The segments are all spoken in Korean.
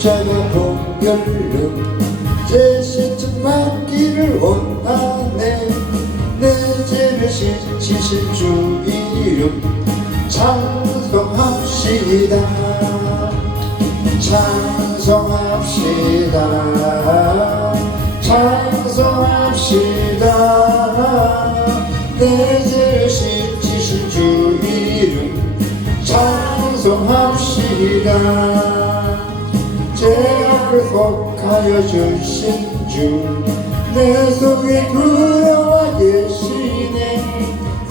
십자가 보혈로 제 시점 받기를 원하네. 내 죄를 씻으신 주 이름 찬송합시다. 찬송합시다. 찬송합시다. 내 죄를 씻으신 주 이름 찬송합시다. 죄악을 속하여 주신 주 내 속에 들어와 계시네.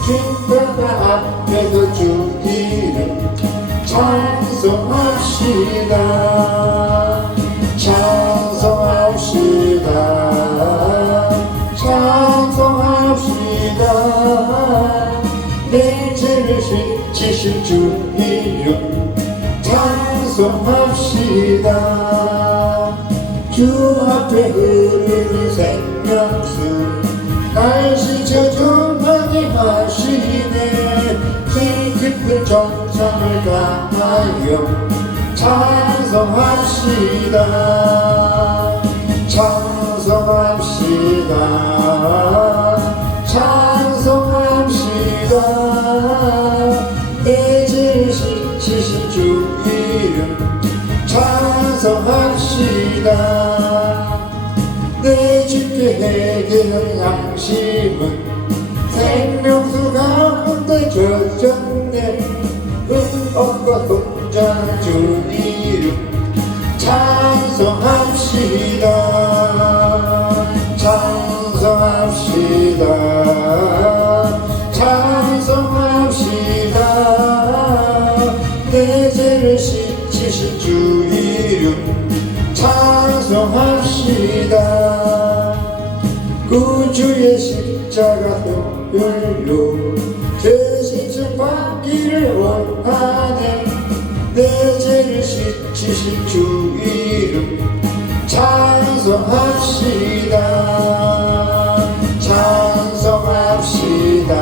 십자가 앞에서 주 이름 찬송합시다. 찬송합시다. 찬송합시다. 내 죄를 씻으신 주 이름 찬송합시다. 주 앞에 흐르는 생명수 날 씻어주마니 하시네. 이 깊은 정성을 다하여 찬송합시다. 찬송합시다. 찬송합시다. 내 죄를 씻으신 주 이름 찬송합시다. 내 주께 해드리는 양심은 생명수 가운데 젖었네. 흠없고 순전한 주 이름 찬송합시다. 찬송합시다. 찬송합시다. 내 죄를 씻으신 주 이름 찬송합시다. 구주의 십자가 혈로 죄 씻음 받기를 원하네. 내 죄를 씻으신 주 이름 찬송합시다. 찬송합시다.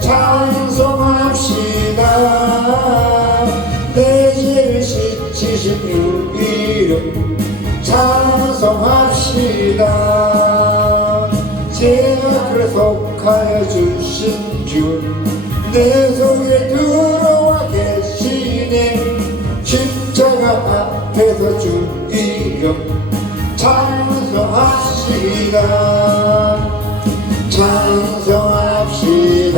찬송합시다. 내 죄를 씻으신 주 이름 찬송합시다. 죄악을 속하여 주신 주 내 속에 들어와 계시네. 십자가 앞에서 주 이름 찬송합시다. 찬송합시다.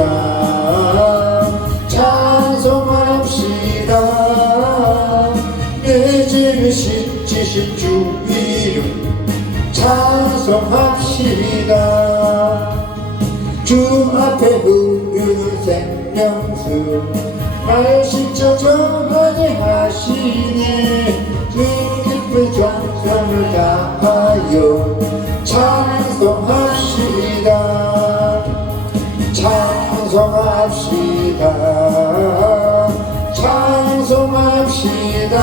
찬송합시다. 내 죄를 씻으신 주 이름 찬송합시다. 주 앞에 흐르는 생명수 날 씻어주마니 하시네. 이 깊은 정성을 다하여 찬송합시다. 찬송합시다. 찬송합시다.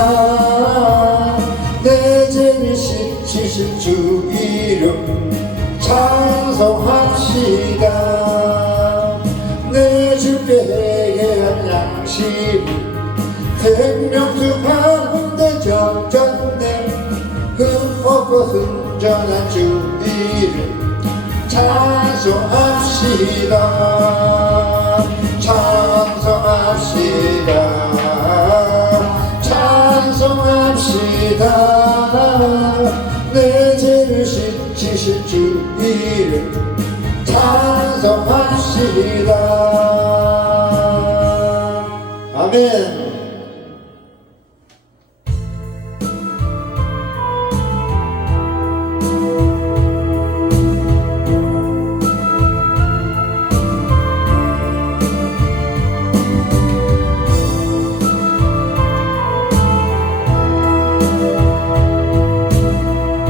내 죄를 씻으신 주 이름 찬송합시다. 내 주께 회개한 양심은 생명수 가운데 젖었네. 흠없고 순전한 주 이름 찬송합시다. 찬송합시다. 찬송합시다. 내 죄를 씻으신 주 이름 찬송합시다. 아멘.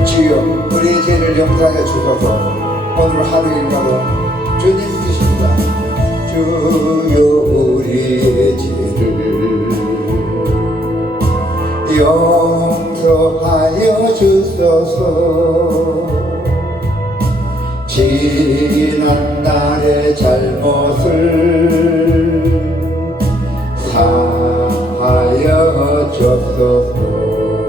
주여 우리의 죄를 용서하여 주소서. 오늘 하루 일과도 주님이십니다. 주여 우리의 죄를 용서하여 주소서. 지난 날의 잘못을 사하여 주소서.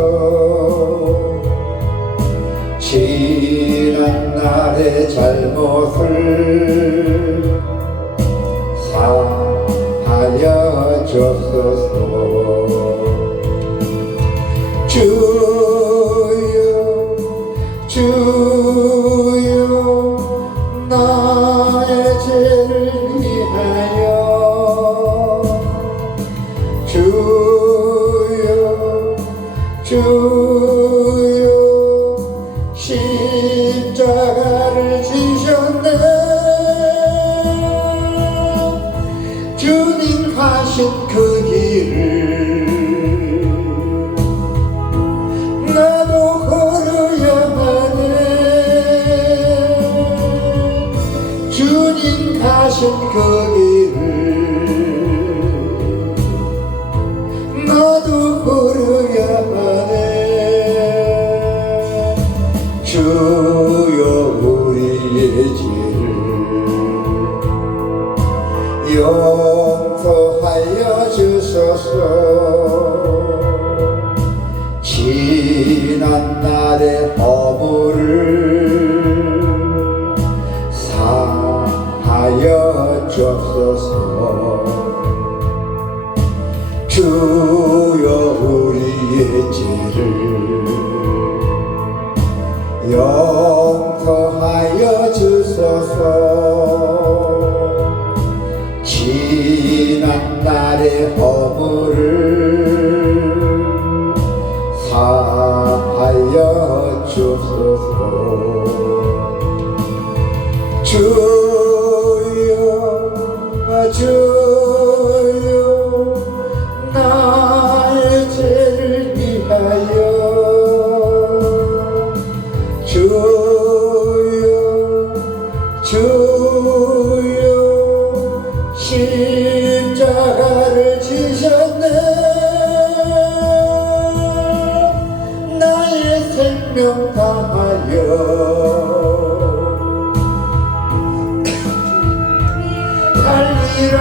주소서. 지난 날의 잘못을 사하여 주소서. 주여 주여 나의 죄를 위하여 주여 주여 십자가를 지셨네. 주님 가신 그 길을 나도 걸어야만 해. 주님 가신 그 길을 나도 걸어야만 해. 주여 우리의 죄를 용서하여 주소서. 지난 날의 허물을 사하여 주소서. 주여 우리의 죄를 용서하여 주소서. 지난 날의 허물을 사하여 주소서. 주여 주여 나의 죄를 위하여 주여 주여 십자가를 지셨네. 나의 생명 다하여 달리라.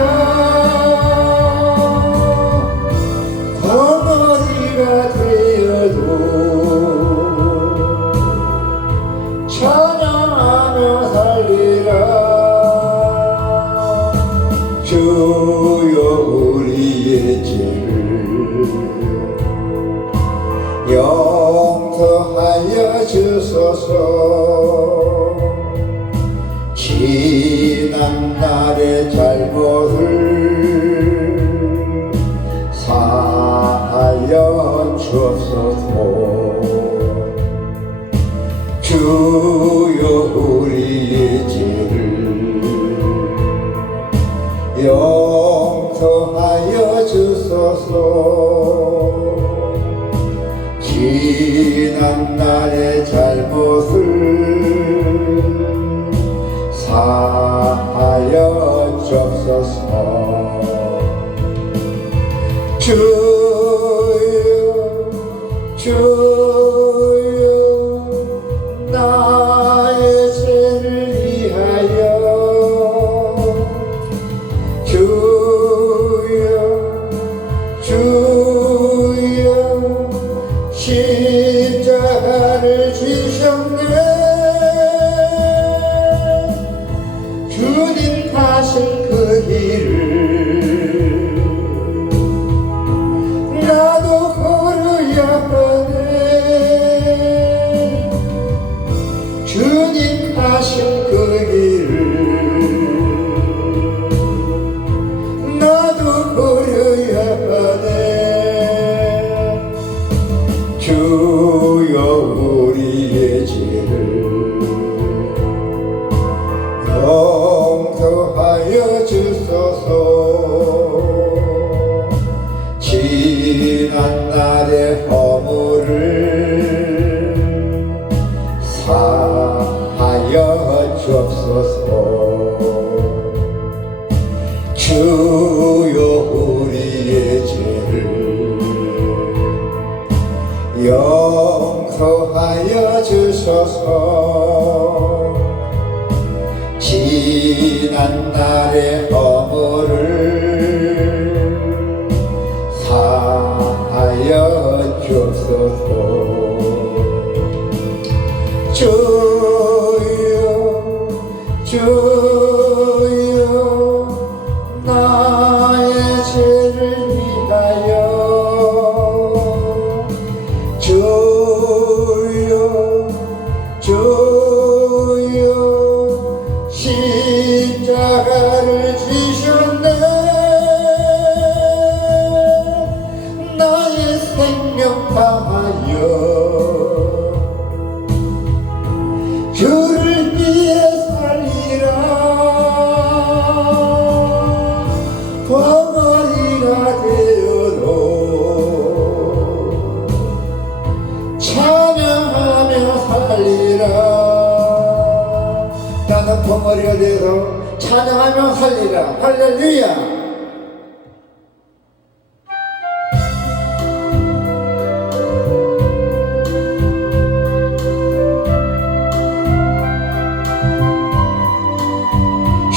덩어리가 되어도 찬양하며 살리라. 주여 우리의 죄를 용서하여 주소서. 지난 날의 잘못을 사하여 주소서. 주여 우리의 죄를 용서하여 주소서. 지난 날의 잘못을 사하여 주소서. 주여 주여 나의 죄를 위하여 주여 주여 십자가를 지셨네. 주님 가신 그 길을 나도 걸어야만 해. 주님 가신 그 길을 나도 걸어야만 해. 주여 우리의 죄를 용서하여 주소서. 지난 날의 허물을 사하여 주소서. 주여 우리의 죄를 용서하여 주소서. 지난 날의 허물을 사하여 주소서. 주여 주여 나의 죄를 위하여 주여 주여 십자가를 지셨네 나의 생명 다하여 주를 위해 살리라 벙어리가 되어도 찬양하며 살리라 나는 벙어리가 되어서 찬양하며 살리라 할렐루야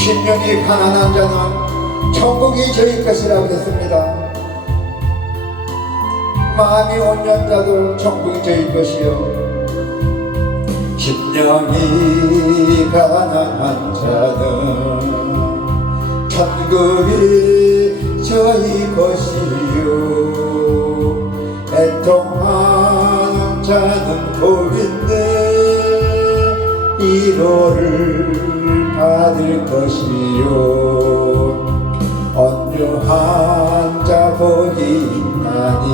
심령이 가난한 자는 천국이 저희 것이라고 했습니다. 마음이 온유한 자도 천국이 저희 것이요 심령이 가난한 자는 천국이 저희 것이요 애통하는 자는 복인데 위로를 받을 것이요 온유한 자 복이 있나니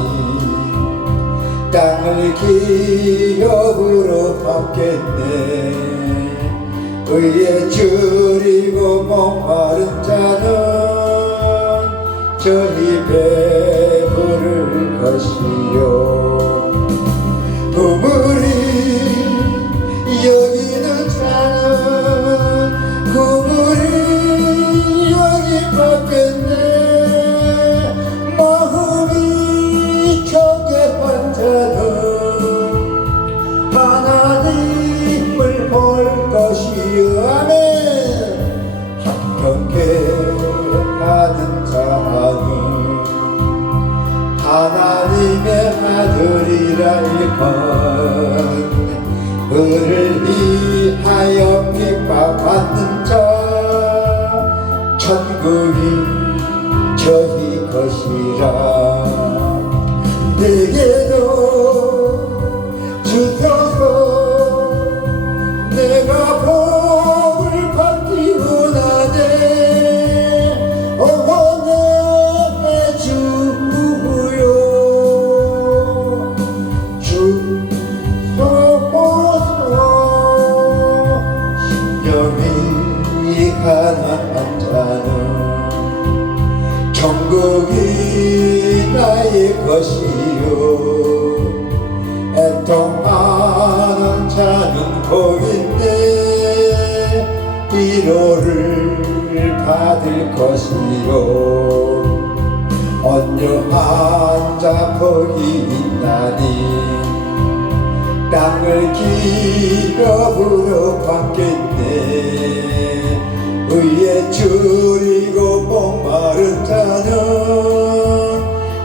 땅을 기업으로 받겠네 의에 줄이고 목마른 자는 저희 배부를 것이요 우물이 여기는 자는 우물이 여기 받겠네 마음이 청결한 자는 하나님을 볼 것이요 아멘 합격해 하는 자는 하나님의 아들이라 일건 그를 위하여 핍박받는 자 천국이 저희 것이라 내게도 주소서 내가 복을 받기 원하네 내 주여 심령이 가난한 자는 천국이 나의 것이요 애통하는 자는 복인데 위로를 받을 것이요 온유한 자 복이 있나니 땅을 기업으로 받겠네 의에 줄이고 목마른 자는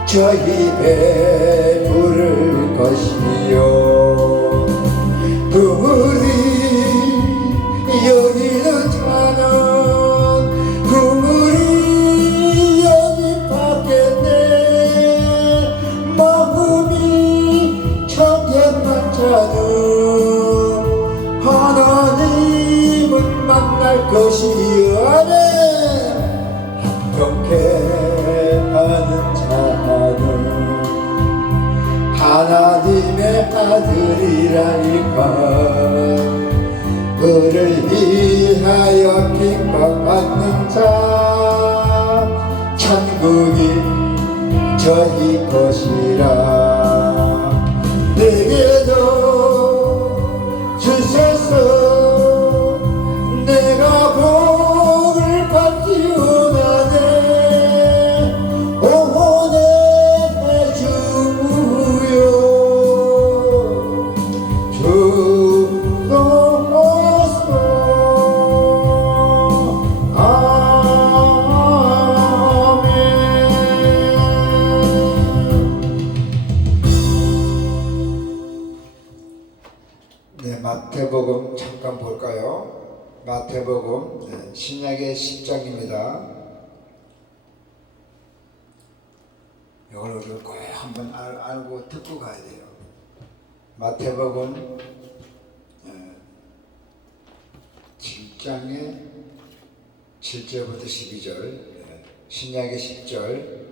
저희 배부를 것이요 그물이 여기는 자는 그물이 여기 받겠네 마음이 청결한 자는 하나님은 만날 것이요 아멘 합격해 하는 자는 하나님의 아들이라 일건 그를 위하여 핍박받는 자 천국이 저희 것이라 내게도 주소서 내가 복을 받기 원하네 내 주여 주소서 아멘 네, 마태복음 잠깐 볼까요? 마태복음 신약의 10장입니다. 이걸 우리가 꼭 한번 알고 듣고 가야 돼요. 마태복음 7장의 7절부터 12절, 신약의 10절.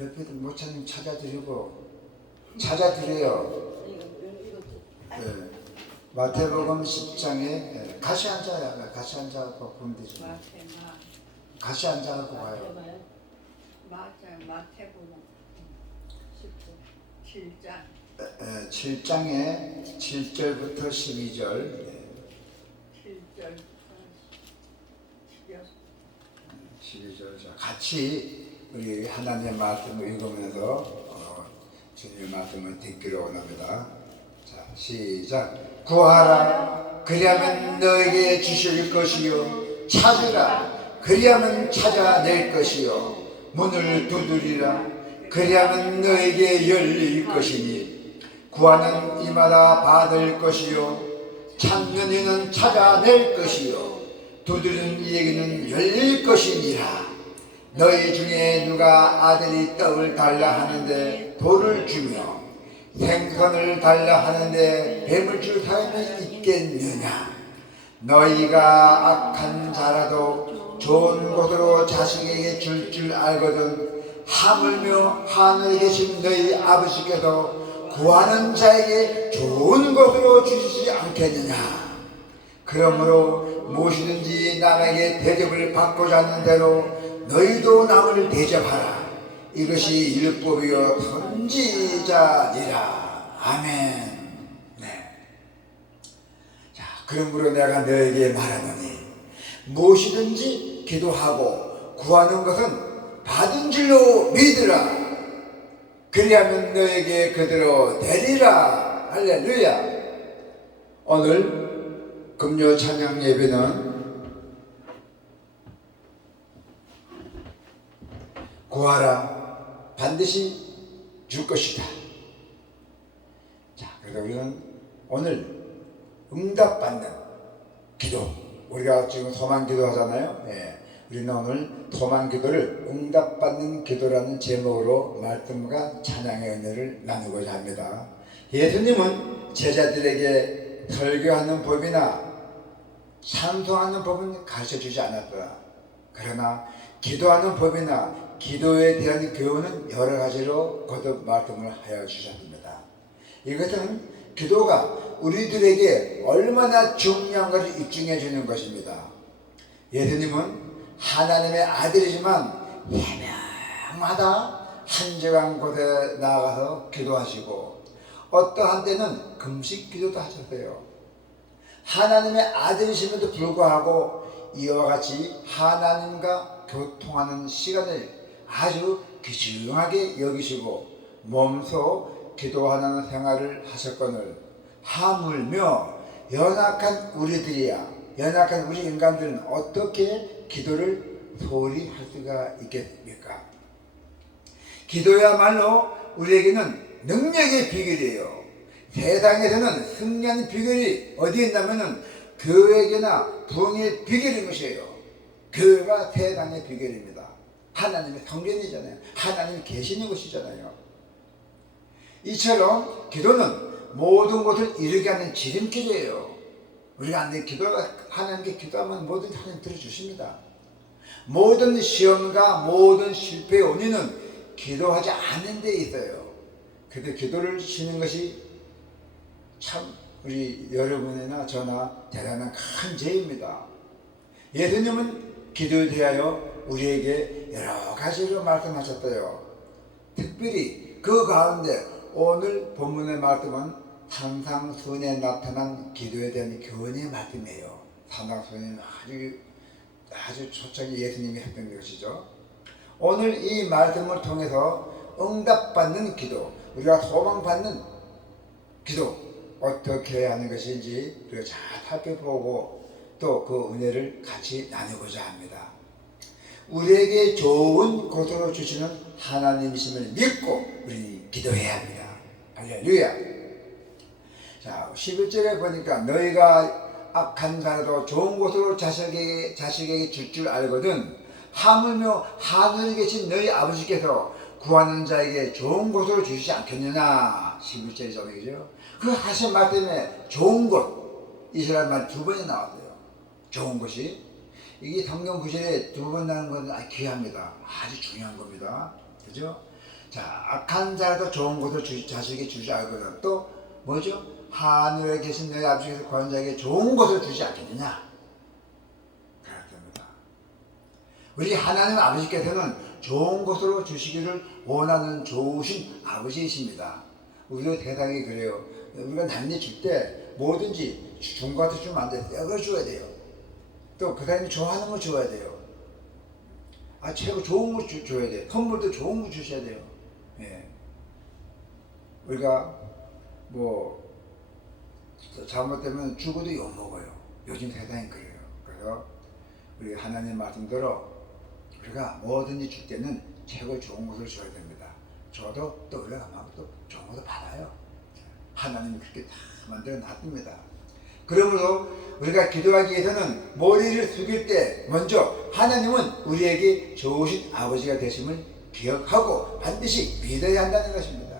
옆에도 모차님 찾아드려요. 네. 마태복음 10장에 같이 앉아요. 같이 앉아서 보면 되죠. 같이 앉아서 봐요. 마태복음 7장 7장에 7절부터 12절. 7절부터 12절. 같이 우리 하나님의 말씀을 읽으면서 주님의 말씀을 듣기를 원합니다. 자, 시작. 구하라, 그리하면 너에게 주실 것이요, 찾으라, 그리하면 찾아낼 것이요, 문을 두드리라, 그리하면 너에게 열릴 것이니, 구하는 이마다 받을 것이요, 찾는 이는 찾아낼 것이요, 두드리는 이에게는 열릴 것이니라. 너희 중에 누가 아들이 떡을 달라 하는데 돌을 주며 생선을 달라 하는데 뱀을 줄 사람이 있겠느냐? 너희가 악한 자라도 좋은 곳으로 자식에게 줄 알거든 하물며 하늘에 계신 너희 아버지께서 구하는 자에게 좋은 곳으로 주시지 않겠느냐? 그러므로 무엇이든지 남에게 대접을 받고자 하는 대로 너희도 남을 대접하라. 이것이 율법이요 선지자니라. 아멘. 네. 자, 그러므로 내가 너에게 말하노니 무엇이든지 기도하고 구하는 것은 받은 줄로 믿으라. 그리하면 너에게 그대로 되리라. 할렐루야. 오늘 금요 찬양 예배는 구하라, 반드시 줄 것이다. 자, 그래서 우리는 오늘 응답받는 기도, 우리가 지금 소망 기도 하잖아요. 우리는 오늘 소망 기도를 응답받는 기도라는 제목으로 말씀과 찬양의 은혜를 나누고자 합니다. 예수님은 제자들에게 설교하는 법이나 찬송하는 법은 가르쳐 주지 않았더라. 그러나 기도하는 법이나 기도에 대한 교훈은 여러 가지로 거듭 말씀을 하여 주셨습니다. 이것은 기도가 우리들에게 얼마나 중요한가를 입증해 주는 것입니다. 예수님은 하나님의 아들이지만 해마다 한적한 곳에 나가서 기도하시고 어떠한 때는 금식 기도도 하셨어요. 하나님의 아들이심에도 불구하고 이와 같이 하나님과 교통하는 시간을 아주 귀중하게 여기시고 몸소 기도하는 생활을 하셨거늘 하물며 연약한 우리 인간들은 어떻게 기도를 소홀히 할 수가 있겠습니까? 기도야말로 우리에게는 능력의 비결이에요. 세상에서는 승리하는 비결이 어디에 있냐면은 교회나 부흥의 비결인 것이에요. 교회가 세상의 비결입니다. 하나님의 성전이잖아요. 하나님이 계시는 곳이잖아요. 이처럼 기도는 모든 것을 이루게 하는 지름길이에요. 우리가 하나님께 기도하면 뭐든지 하나님 들어주십니다. 모든 시험과 모든 실패의 원인은 기도하지 않는 데 있어요. 그런데 기도를 주시는 것이 참 우리 여러분이나 저나 대단한 큰 죄입니다. 예수님은 기도에 대하여 우리에게 여러 가지로 말씀하셨어요. 특별히 그 가운데 오늘 본문의 말씀은 산상수훈에 나타난 기도에 대한 교훈의 말씀이에요. 산상수훈은 아주 초창기 예수님이 했던 것이죠. 오늘 이 말씀을 통해서 응답받는 기도, 우리가 소망받는 기도 어떻게 해야 하는 것인지 우리가 잘 살펴보고 또 그 은혜를 같이 나누고자 합니다. 우리에게 좋은 곳으로 주시는 하나님이심을 믿고 우리 기도해야 합니다. 할렐루야. 자, 11절에 보니까 너희가 악한 자라도 좋은 곳으로 자식에게 줄 줄 알거든 하물며 하늘에 계신 너희 아버지께서 구하는 자에게 좋은 곳으로 주시지 않겠느냐. 11절의 저녁이죠. 그 하신 말 때문에 좋은 곳, 이스라엘 말 두 번이 나왔어요. 좋은 곳이. 이게 성경 구절에 두 번 나는 건 아주 귀합니다. 아주 중요한 겁니다. 그죠? 자, 악한 자라도 좋은 곳을 자식에게 주지 않거든. 또 뭐죠? 하늘에 계신 너희 아버지께서 구하는 자에게 좋은 곳을 주지 않겠느냐. 그렇답니다. 우리 하나님 아버지께서는 좋은 곳으로 주시기를 원하는 좋으신 아버지이십니다. 우리도 대상이 그래요. 우리가 남녀 줄 때 뭐든지 준 것 같아 주면 안 돼. 떡을 줘야 돼요. 또 그 사람이 좋아하는 거 줘야 돼요. 최고 좋은 거 줘야 돼요. 선물도 좋은 거 주셔야 돼요. 예. 우리가 뭐 잘못되면 죽어도 욕먹어요. 요즘 세상이 그래요. 그래서 우리 하나님 말씀대로 우리가 뭐든지 줄 때는 최고 좋은 것을 줘야 됩니다. 저도 또 우리가 또 좋은 것을 받아요. 하나님이 그렇게 다 만들어 놨습니다. 그러므로 우리가 기도하기 위해서는 머리를 숙일 때 먼저 하나님은 우리에게 좋으신 아버지가 되심을 기억하고 반드시 믿어야 한다는 것입니다.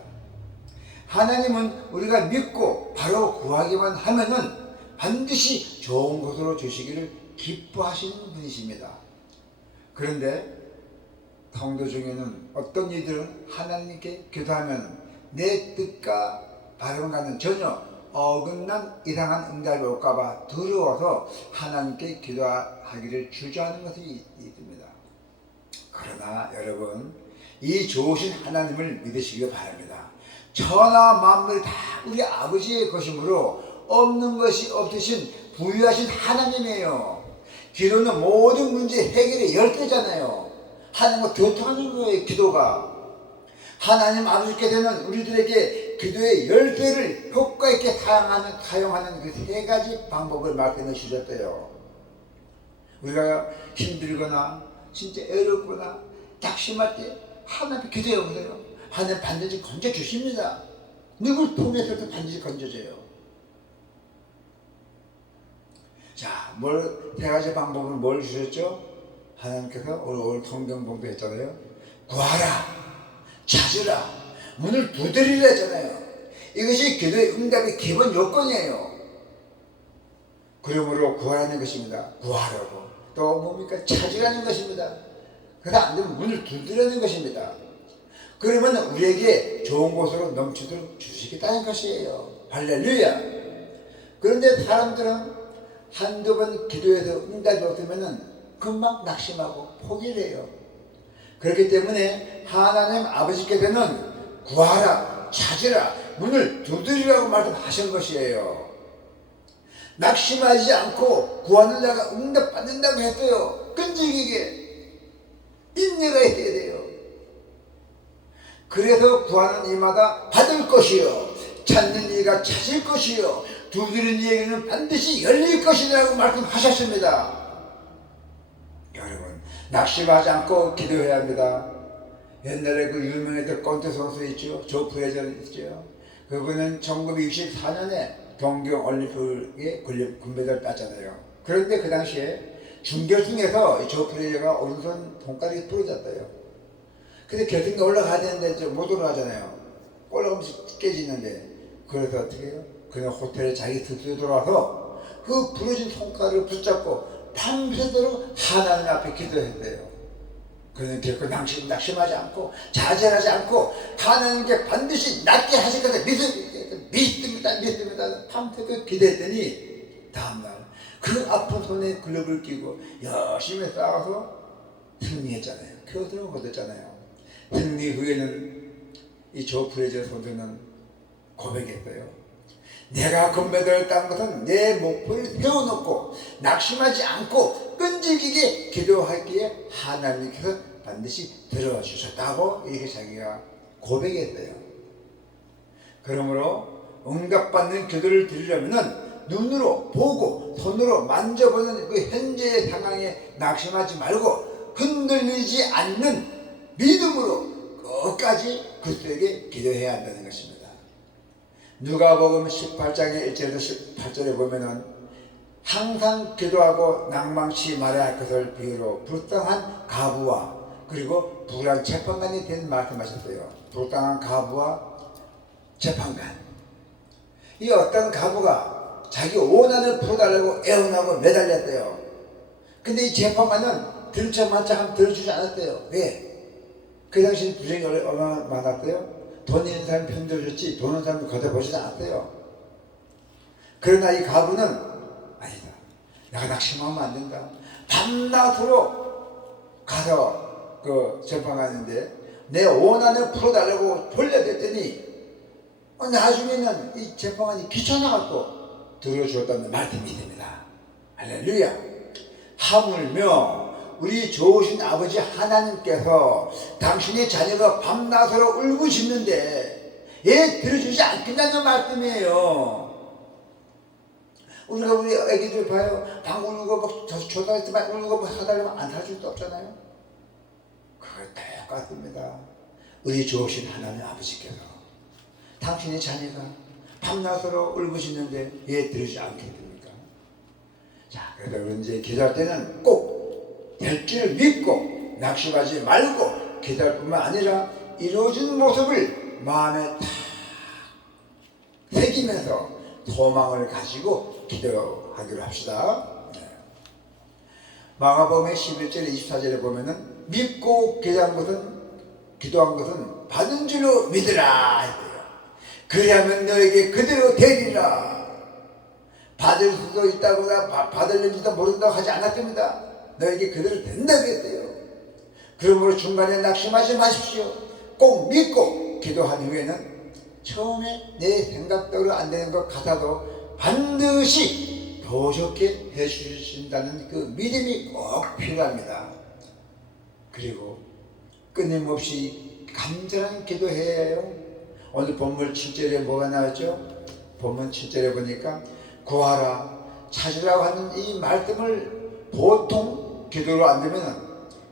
하나님은 우리가 믿고 바로 구하기만 하면은 반드시 좋은 곳으로 주시기를 기뻐하시는 분이십니다. 그런데 성도 중에는 어떤 이들은 하나님께 기도하면 내 뜻과 바람과는 전혀 어긋난 이상한 응답이 올까봐 두려워서 하나님께 기도하기를 주저하는 것이 있습니다. 그러나 여러분, 이 좋으신 하나님을 믿으시기 바랍니다. 천하 만물 다 우리 아버지의 것이므로 없는 것이 없으신 부유하신 하나님이에요. 기도는 모든 문제 해결의 열쇠잖아요. 하나님과 교통하는 거예요. 기도가. 하나님 아버지께서는 우리들에게 기도의 열쇠를 효과 있게 사용하는 그 세 가지 방법을 말씀해 주셨어요. 우리가 힘들거나 진짜 어렵거나 낙심할 때 하나님 기도해 보세요. 하나님 반드시 건져 주십니다. 누굴 통해서도 반드시 건져줘요. 자, 세 가지 방법은 뭘 주셨죠? 하나님께서 오늘 성경 봉독했잖아요. 구하라, 찾으라, 문을 두드리라 했잖아요. 이것이 기도의 응답의 기본 요건이에요. 그러므로 구하라는 것입니다. 구하라고. 또 뭡니까? 찾으라는 것입니다. 그래서 안 되면 문을 두드리라는 것입니다. 그러면 우리에게 좋은 곳으로 넘치도록 주시겠다는 것이에요. 할렐루야. 그런데 사람들은 한두 번 기도해서 응답이 없으면 금방 낙심하고 포기를 해요. 그렇기 때문에 하나님 아버지께서는 구하라, 찾으라, 문을 두드리라고 말씀하신 것이에요. 낙심하지 않고 구하는 자가 응답받는다고 했어요. 끈질기게 인내가 있어야 돼요. 그래서 구하는 이마다 받을 것이요, 찾는 이가 찾을 것이요, 두드리는 이에게는 반드시 열릴 것이라고 말씀하셨습니다. 여러분, 낙심하지 않고 기도해야 합니다. 옛날에 그 유명했던 권투 선수 있죠? 조 프레저 있죠? 그분은 1964년에 동경 올림픽에 금메달 땄잖아요. 그런데 그 당시에 준결승에서 조 프레저가 오른손 손가락이 부러졌어요. 근데 결승에 올라가야 되는데 못 올라가잖아요. 올라가면 깨지는데. 그래서 어떻게 해요? 그냥 호텔에 자기 스스로 돌아와서 그 부러진 손가락을 붙잡고 밤새도록 하나님 앞에 기도했대요. 그는 결코 낙심하지 않고 좌절하지 않고 하나님께 반드시 낫게 하실 것을 믿습니다. 밤새도록 기도했더니 다음날 그 아픈 손에 글러브를 끼고 열심히 싸워서 승리했잖아요. 교수는 얻었잖아요. 승리 후에는 이 조 프레저 선수는 고백했어요. 내가 금메달을 딴 것은 내 목표를 세워놓고 낙심하지 않고 끈질기게 기도하기에 하나님께서 반드시 들어와 주셨다고 이렇게 자기가 고백했어요. 그러므로 응답받는 기도를 드리려면 눈으로 보고 손으로 만져보는 그 현재의 상황에 낙심하지 말고 흔들리지 않는 믿음으로 끝까지 그리스도에게 기도해야 한다는 것입니다. 누가복음 18장의 1절에서 18절에 보면은 항상 기도하고 낭망치 말아야 할 것을 비유로 불쌍한 가부와 그리고 불안 재판관이 된 말씀하셨어요. 불쌍한 가부와 재판관. 이 어떤 가부가 자기 오난을 풀어달라고 애원하고 매달렸대요. 근데 이 재판관은 들자마자 한번 들어주지 않았대요. 왜? 그 당시 부정이 얼마나 많았대요? 돈 있는 사람이 편들어줬지 돈 없는 사람이 걷어보지도 않았대요. 그러나 이 가부는 아니다. 내가 낙심하면 안 된다. 밤낮으로 가서 그 재판관인데 내 원한을 풀어달라고 돌려댔더니 나중에는 이 재판관이 귀찮아갖고 들어줬다는 말씀이 됩니다. 할렐루야. 하물며 우리 좋으신 아버지 하나님께서 당신의 자녀가 밤낮으로 울부짖는데 예 들어주지 않겠다는 말씀이에요. 우리가 우리 애기들 봐요. 방 울고 막 조사할 때만 울고 뭐 사달라면 안 사줄 수 없잖아요. 그거 똑같습니다. 우리 좋으신 하나님 아버지께서 당신의 자녀가 밤낮으로 울부짖는데 예 들으지 않겠습니까? 자, 그래서 이제 기도할 때는 꼭 될 줄 믿고 낙심하지 말고 기도할 뿐만 아니라 이루어진 모습을 마음에 탁 새기면서 소망을 가지고 기도하기로 합시다. 마가복음 11절 24절에 보면은 믿고 기도한 것은 받은 줄로 믿으라 했대요. 그리하면 너에게 그대로 되리라. 받을 수도 있다거나 받을는지도 모른다고 하지 않았습니다. 너에게 그대로 된다고 했대요. 그러므로 중간에 낙심하지 마십시오. 꼭 믿고 기도한 후에는 처음에 내 생각대로 안 되는 것 같아도 반드시 더 좋게 해주신다는 그 믿음이 꼭 필요합니다. 그리고 끊임없이 간절한 기도해야 해요. 오늘 본문 7절에 뭐가 나왔죠? 본문 7절에 보니까 구하라 찾으라고 하는 이 말씀을 보통 기도로 안 되면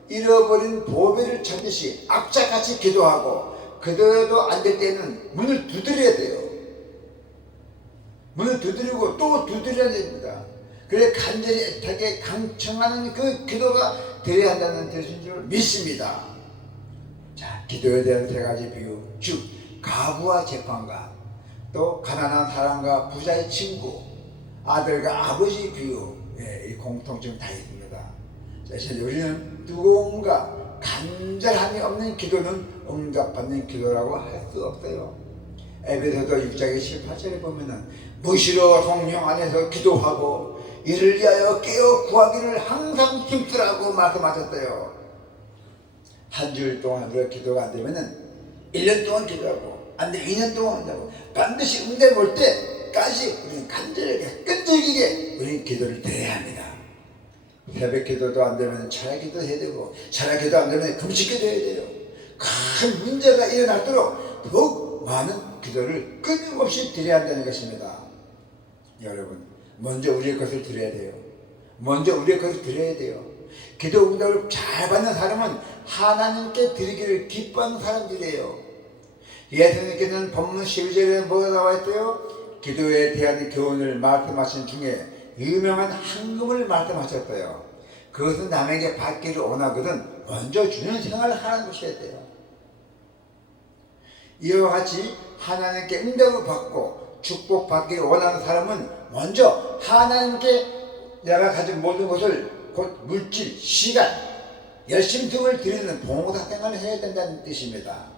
잃어버린 보배를 찾듯이 악착같이 기도하고 그래도 안 될 때는 문을 두드려야 돼요. 문을 두드리고 또 두드려야 됩니다. 그래 간절히 애타게 강청하는 그 기도가 되어야 한다는 뜻인 줄 믿습니다. 자, 기도에 대한 세 가지 비유, 즉 가부와 재판관, 또 가난한 사람과 부자의 친구, 아들과 아버지 비유, 이 공통점 다 있습니다. 사실 우리는 누군가 간절함이 없는 기도는 응답받는 기도라고 할 수 없어요. 에베소서 6장의 18절에 보면은 무시로 성령 안에서 기도하고 이를 위하여 깨어 구하기를 항상 힘쓰라고 말씀하셨어요. 한 주일 동안 우리가 기도가 안 되면은 1년 동안 기도하고 안 되면 2년 동안 한다고 반드시 응답 올 때까지 우리는 간절하게 끈질기게 우리는 기도를 드려야 합니다. 새벽 기도도 안 되면 철야 기도 해야 되고 철야 기도 안 되면 금식 기도 해야 돼요. 큰 문제가 일어날도록 더욱 많은 기도를 끊임없이 드려야 한다는 것입니다. 여러분, 먼저 우리의 것을 드려야 돼요. 먼저 우리의 것을 드려야 돼요. 기도 응답을 잘 받는 사람은 하나님께 드리기를 기뻐하는 사람들이에요. 예수님께서는 본문 12절에 뭐가 나와 있어요? 기도에 대한 교훈을 말씀하신 중에 유명한 한금을 말씀하셨어요. 그것은 남에게 받기를 원하거든 먼저 주는 생활을 하는 것이어야 돼요. 이와 같이 하나님께 응답을 받고 축복받기를 원하는 사람은 먼저 하나님께 내가 가진 모든 것을 곧 물질, 시간, 열심 등을 드리는 봉사 생활을 해야 된다는 뜻입니다.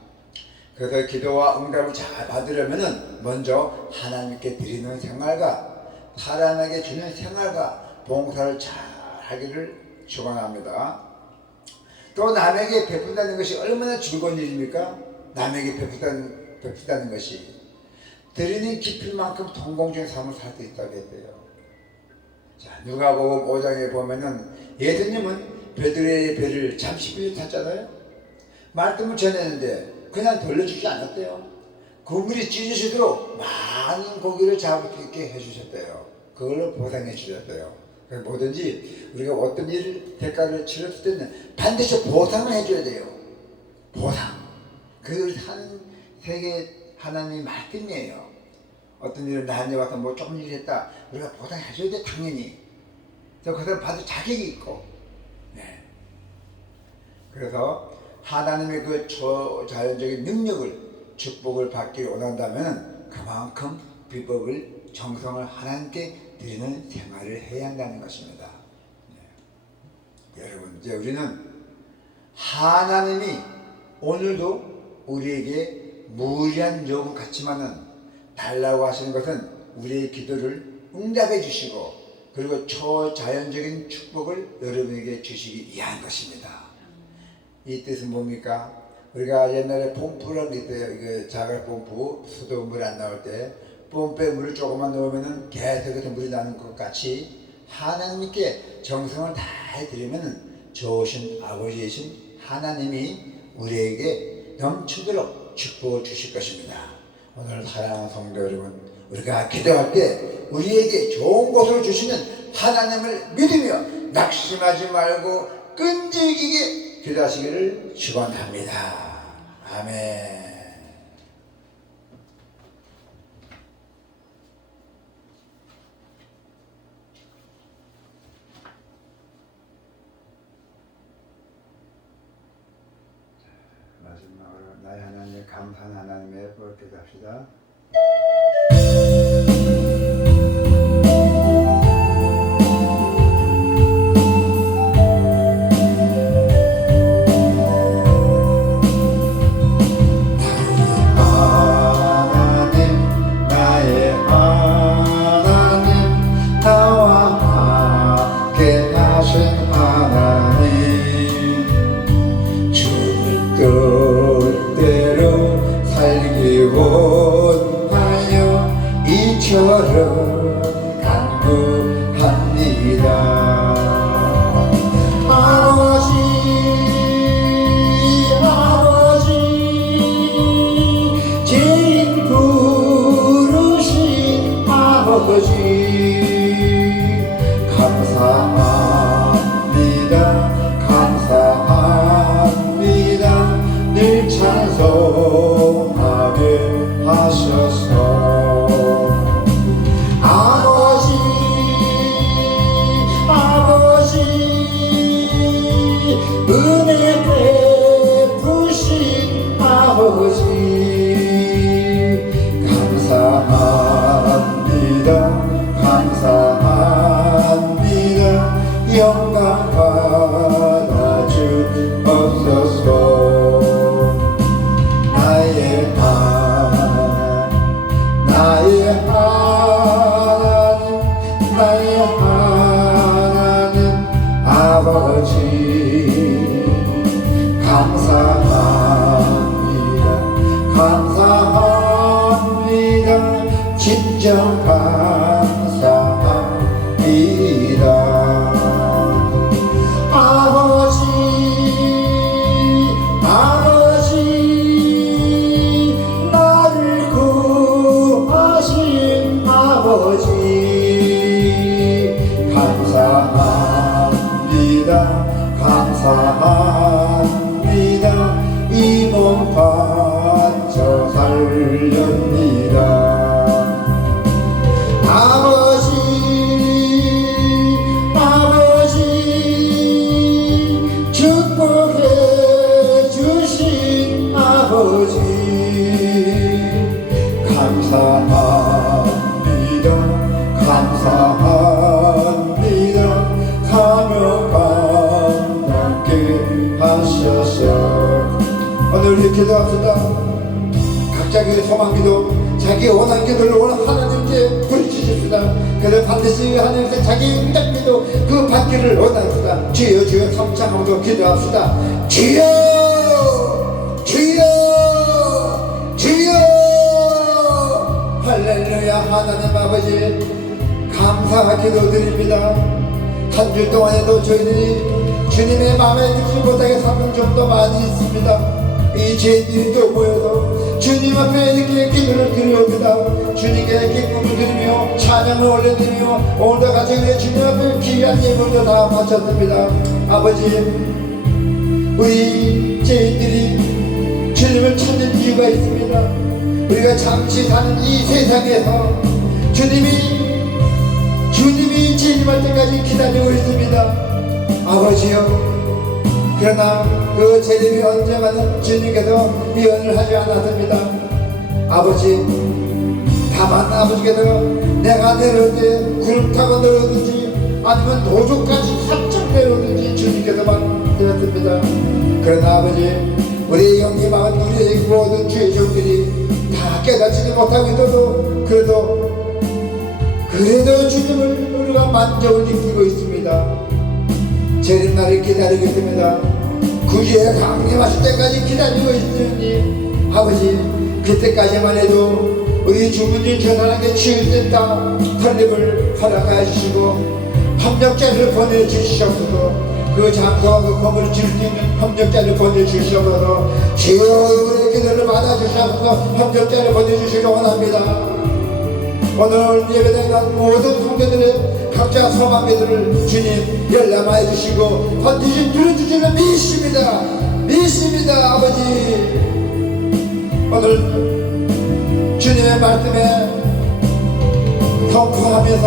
그래서 기도와 응답을 잘 받으려면 먼저 하나님께 드리는 생활과 사람에게 주는 생활과 봉사를 잘 하기를 축원합니다. 또 남에게 베푼다는 것이 얼마나 즐거운 일입니까? 남에게 베푼다는 것이 드리는 깊이만큼 동공적인 삶을 살 수 있다고 했대요. 자, 누가복음 5장에 보면은 예수님은 베드로의 배를 잠시 빌려 탔잖아요. 말씀을 전했는데 그냥 돌려주지 않았대요. 그물이 찢어지도록 많은 고기를 잡을 수 있게 해주셨대요. 그걸로 보상해 주셨대요. 그래서 뭐든지 우리가 어떤 일 대가를 치렀을 때는 반드시 보상을 해줘야 돼요. 보상. 그 한 세계 하나님의 말씀이에요. 어떤 일을 나한테 와서 뭐 조금 일 했다. 우리가 보상해줘야 돼, 당연히. 그래서 그 사람 받을 자격이 있고. 네. 그래서 하나님의 그 초자연적인 능력을, 축복을 받기를 원한다면 그만큼 비법을, 정성을 하나님께 드리는 생활을 해야 한다는 것입니다. 네. 여러분, 이제 우리는 하나님이 오늘도 우리에게 무리한 요구 같지만은 달라고 하시는 것은 우리의 기도를 응답해 주시고, 그리고 초자연적인 축복을 여러분에게 주시기 위한 것입니다. 이 뜻은 뭡니까? 우리가 옛날에 pom프라는 게 있어요. 이거 자갈 pom프, 수돗물 안 나올 때 pom프에 물을 조금만 넣으면은 계속해서 물이 나는 것 같이 하나님께 정성을 다해 드리면 좋으신 아버지이신 하나님이 우리에게 넘치도록 축복을 주실 것입니다. 오늘 사랑하는 성도 여러분, 우리가 기도할 때 우리에게 좋은 것을 주시는 하나님을 믿으며 낙심하지 말고 끈질기게 기도하시기를 축원합니다. 아멘. 마지막으로 나의 하나님의 감사한 하나님의 법 기도합시다. 오늘 기도합시다. 각자 그 소망기도, 자기 원한 기도를 오늘 하나님께 부르짖읍시다. 그래서 반드시 하나님께 자기 응답기도 그 받기를 원합시다. 주여 주여 삼창하고 기도합시다. 주여 주여 주여. 할렐루야. 하나님 아버지 감사와 기도드립니다. 한 주 동안에도 저희들이 주님의 마음에 듣지 못하게 삼은 점도 많이 있습니다. 이 죄인들이 또 모여서 주님 앞에 이렇게 기도를 드려옵니다. 주님께 기쁨을 드리며 찬양을 올려드리며 오늘도 같이 우리 주님 앞에 귀한 예물도 다 바쳤습니다. 아버지, 우리 죄인들이 주님을 찾는 이유가 있습니다. 우리가 잠시 사는 이 세상에서 주님이 재림할 때까지 기다리고 있습니다. 아버지요, 그러나 그 재림이 언제마는 주님께서 예언을 하지 않았습니다. 아버지, 다만 아버지께서 내가 내려올 때 구름 타고 내려오든지 아니면 도적까지 살짝 내려오든지 주님께서만 되었습니다. 그러나 아버지, 우리의 영기 막은 우리의 모든 주의 종들이 다 깨닫지도 못하고 있어도 그래도 주님을 우리가 만족을 느끼고 있습니다. 재림날을 기다리고 있습니다. 구주의 강림하실 때까지 기다리고 있으니 아버지, 그때까지만 해도 우리 죽은 저 사람에게 치유된다 설립을 허락하여 주시고 협력자를 보내주시옵소서. 그 장소와 그 건물을 지을 수 있는 협력자를 보내주시옵소서. 주여 우리의 기도를 받아주시옵소서. 협력자를 보내주시기 원합니다. 오늘 예배당에 간 모든 성도들의 각자 소망기도를 주님 열람하여 주시고 반드시 들어주시는 믿습니다. 아버지, 오늘 주님의 말씀에 선포하면서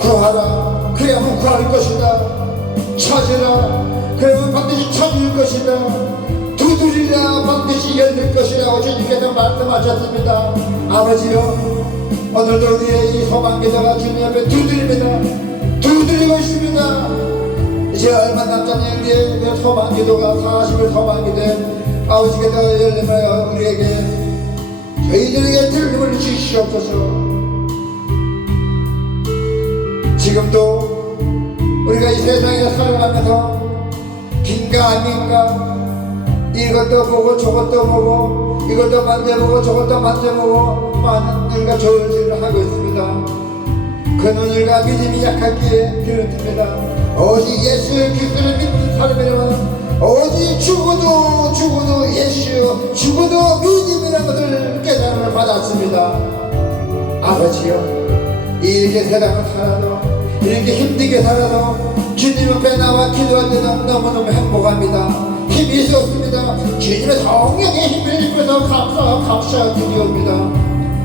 구하라, 그래야만 구할 것이다. 찾으라, 그러면 반드시 찾을 것이다. 두드리라, 반드시 열릴 것이라고 주님께서 말씀하셨습니다. 아버지요, 오늘도 우리의 이 소망기도가 주님 앞에 두드리고 있습니다. 이제 얼마 남지 않은 우리의 그 소망기도가 40일 소망기도에 아버지께서 열림하여 우리에게 저희들에게 들림을 주시옵소서. 지금도 우리가 이 세상에 살아가면서 긴가 아닌가 이것도 보고 저것도 보고 이것도 만져보고 저것도 만져보고 많은 일과 저울질을 하고 있습니다. 그 눈을과 믿음이 약하기에 그렇습니다. 오직 예수 그리스도를 믿는 사람이라면 오직 죽어도 예수, 죽어도 믿음이라는 것을 깨달음을 받았습니다. 아버지요, 이렇게 세상을 살아도 이렇게 힘들게 살아도 주님 앞에 나와 기도할 때는 너무너무 행복합니다. 힘이 있었습니다. 주님의 성령의 힘을 입어서 감사드리옵니다.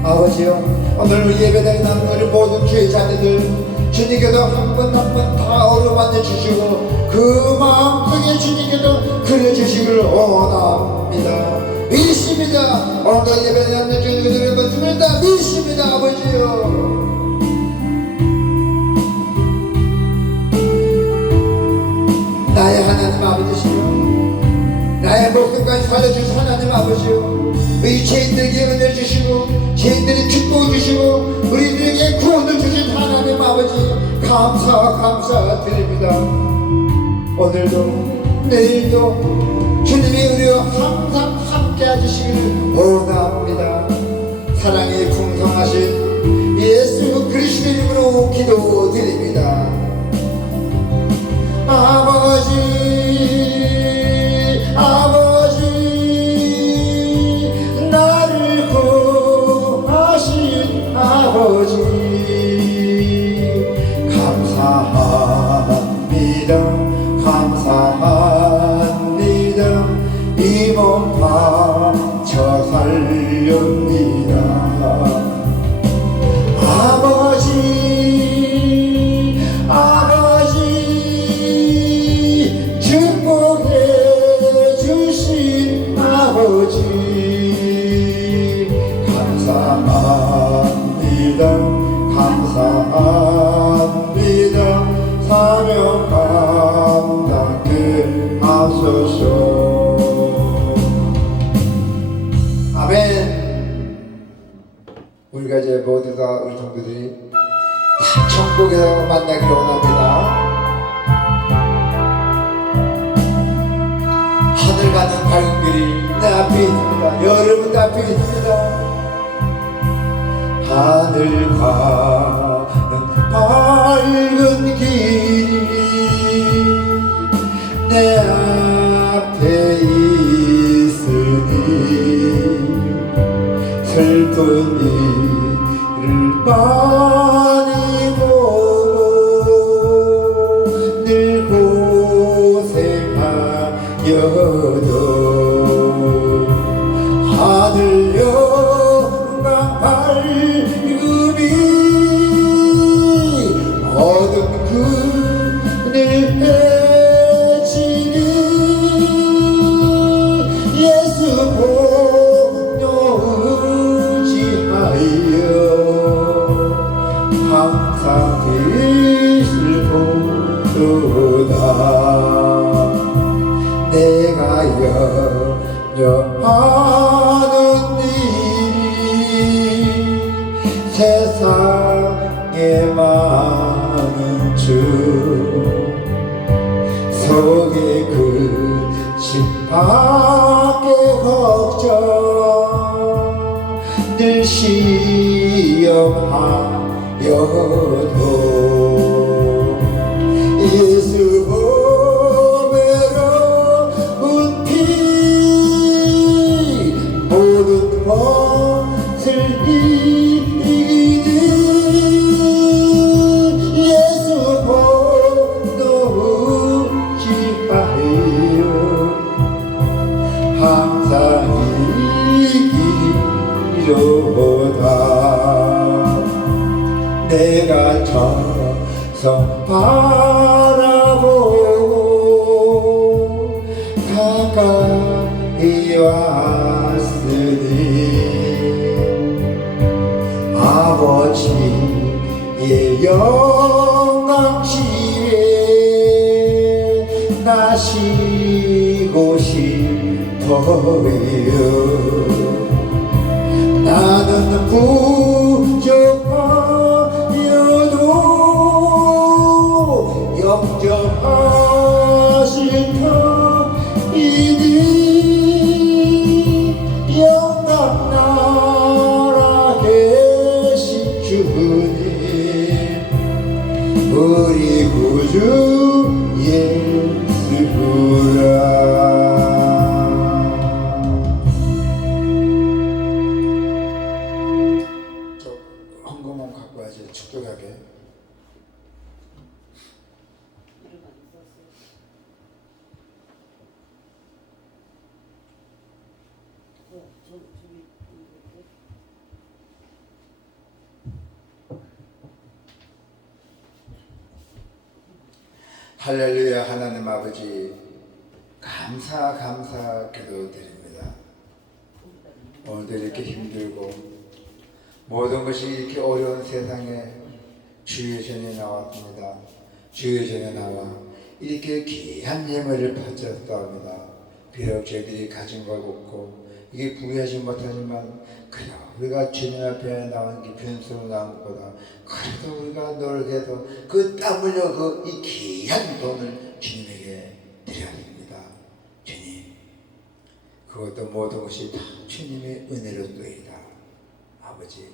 아버지요, 오늘 예배당에 나온 우리 모든 주의 자녀들 주님께서 한 분 한 분 다 어루만져 주시고 그 마음속에 주님께서 그려주시기를 원합니다. 믿습니다. 오늘 예배당에 나온 주님들의 말씀을 다 믿습니다. 아버지요, 나의 하나님 아버지시여, 나의 목숨까지 살려주신 하나님 아버지요, 우리 죄인들에게 은혜를 주시고 죄인들의 축복을 주시고 우리들에게 구원을 주신 하나님 아버지 감사드립니다. 오늘도 내일도 주님이 우리와 항상 함께 해주시기를 원합니다. 사랑이 풍성하신 예수 그리스도 이름으로 기도드립니다. 아버지, 나를 구하신 아버지, 감사합니다. 이 몸 바쳐 살렵니다. 아버지, 축복해 주신 아버지, 감사합니다. 사명 감당케 하소서. 아멘. 우리가 이제 모두 다 우리 성도들이 다 천국에서 만나기를 원합니다. 하늘 가는 밝은 길이 내 앞에 있습니다. 여러분들 앞에 있습니다. 하늘 가는 밝은 길이 내 앞에 있으니 슬픈 일을 많이 보고 늘 고생하여도 하늘 세상에 많은 주 속에 근심 밖에 걱정 늘 시험하여도 예수 보배로운 피 모든 것을 이기는 예수 보너우지 하여 항상 이기로다 내가 저성 바라보고 가까이 왔으니 아버지의 영광시에 나시고 싶어요 나는 부족하여도 영접하실 터이니 영광 나라 계신 주님 우리 구주 예수라 헌금은 갖고 와야지 축도하게. 할렐루야. 하나님 아버지 감사 기도드립니다. 오늘도 이렇게 힘들고 모든 것이 이렇게 어려운 세상에 주의 전에 나왔습니다. 주의 전에 나와 이렇게 귀한 예물을 바쳤사옵니다. 비록 저희들이 가진 걸 없고 이게 부유하지 못하지만 그래도 우리가 주님 앞에 나온 게 변수로 나온 것보다 그래도 우리가 노력해서 그 땀 흘려 그 이 귀한 돈을 주님에게 드려야 됩니다. 주님 그것도 모든 것이 다 주님의 은혜로도이다. 아버지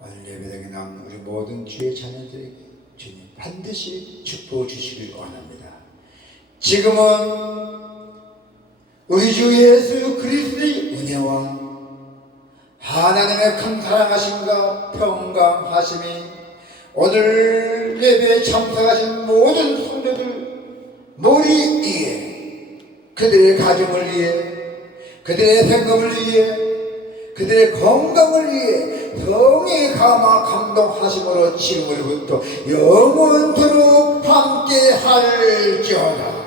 오늘 예배당에 남은 우리 모든 주의 자녀들에게 주님 반드시 축복을 주시길 원합니다. 지금은 우리 주 예수 그리스도의 은혜와 하나님의 큰 사랑하심과 평강하심이 오늘 예배에 참석하신 모든 성도들 머리 위에 그들의 가정을 위해 그들의 생업을 위해 그들의 건강을 위해 성의 감화 감동하심으로 지금으로부터 영원토록 함께 할지어다.